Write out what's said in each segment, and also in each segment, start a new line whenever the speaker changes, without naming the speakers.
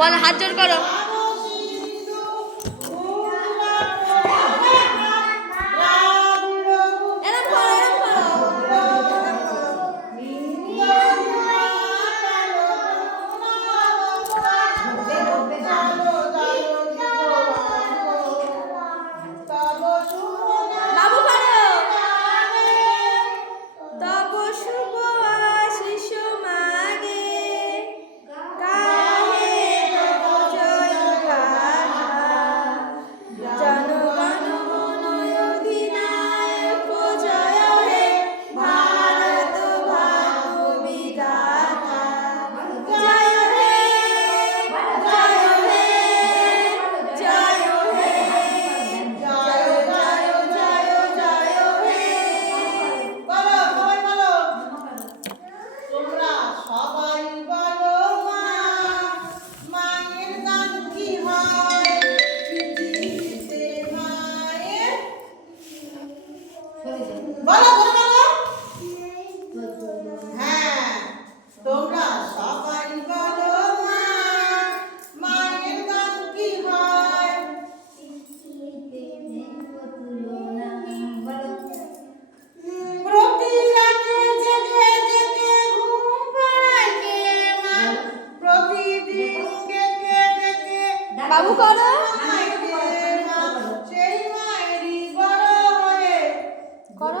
বল হাত জোর
করো।
বাবু করো।
করো।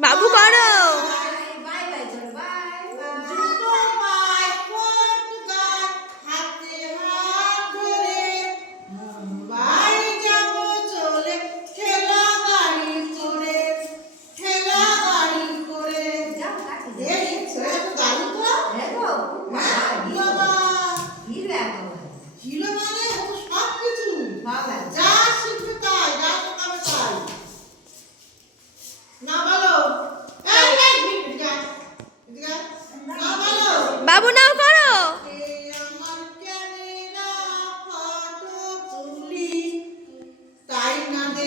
马不刮肉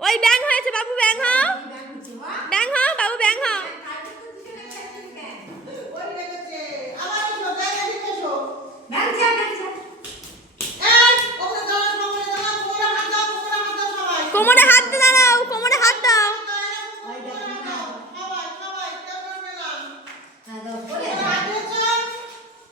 ওই ব্যাং হয়েছে বাবু ব্যাং হ ব্যাং হ বাবু ব্যাং হ
কোমরে হাত দাঁড়াও কোমরে